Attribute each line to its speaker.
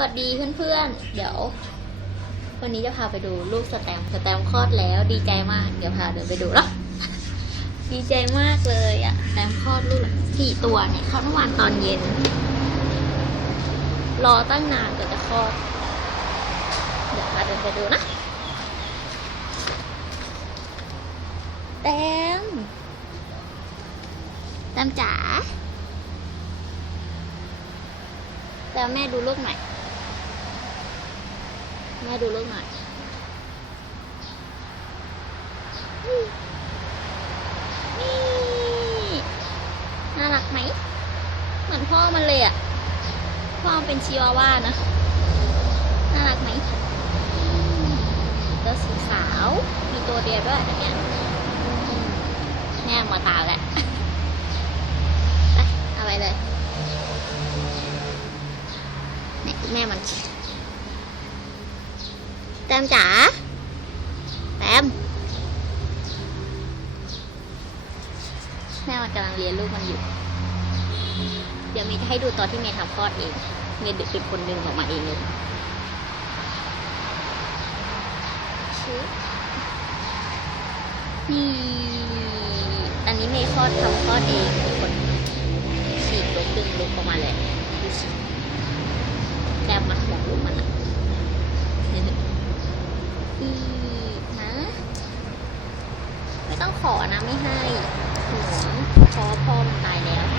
Speaker 1: วัสดีเพื่อนๆ เดี๋ยว วันนี้จะพาไปดูลูกสแตมสแตมคลอดแล้วดีใจมาก เดี๋ยวพาเดินไปดูแล้วดีใจมากเลยอะสแตมคลอดลูกสี่ตัวเนี่ยคลอดเมื่อวานตอนเย็น รอตั้งนานกว่าจะคลอด เดี๋ยวพาเดินไปดูนะแตมแตมจ๋าแตมแม่ดูลูกหน่อย แม่ดูลูกหน่อยนี่น่ารักไหม เหมือนพ่อมันเลยอะ พ่อเป็นชิวาว่านะ น่ารักไหมตัวสีขาว มีตัวเดียวด้วยอันเนี้ยแม่มาตาแหละไปเอาไปเลย เนี่ยแม่มัน ตมจ๋าแตมแม่มันกำลังเรียนลูกมันอยู่ เดี๋ยวมีจะให้ดูตอนที่เมย์ทำคลอดเอง เมย์เป็นคนดึงออกมาเองเลยชึบนี่ อันนี้เมย์คลอดทำคลอดเองเป็นคน ต้องขอนะไม่ให้หนูขอพ่อมันตายแล้ว